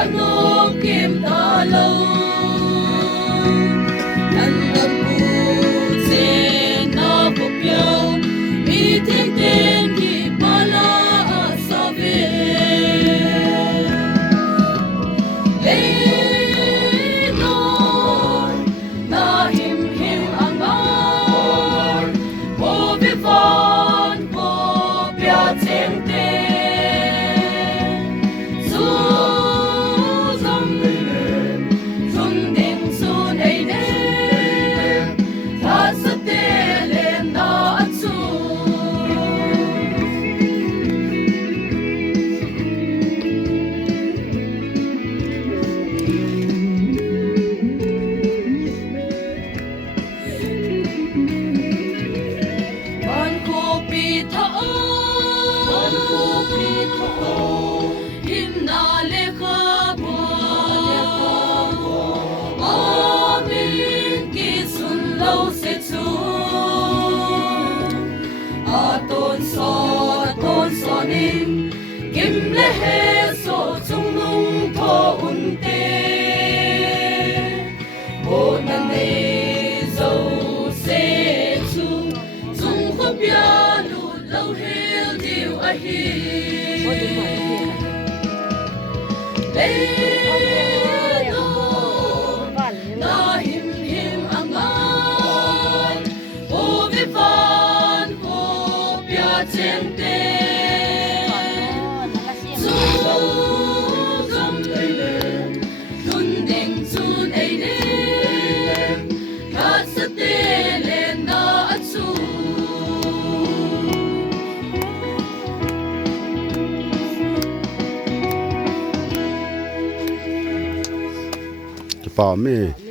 ano kim ta lo nan âm bu se na bu pyo mi thiên thiên ki bala sa ve le no na him him angar bo vi von bo pya cheng te kim le he so chung nung tho un te bo na ne zo se chu chung kho pya lu lo hel diu a hi le no na him him angan bo vi van ko pya chen te Bà mẹ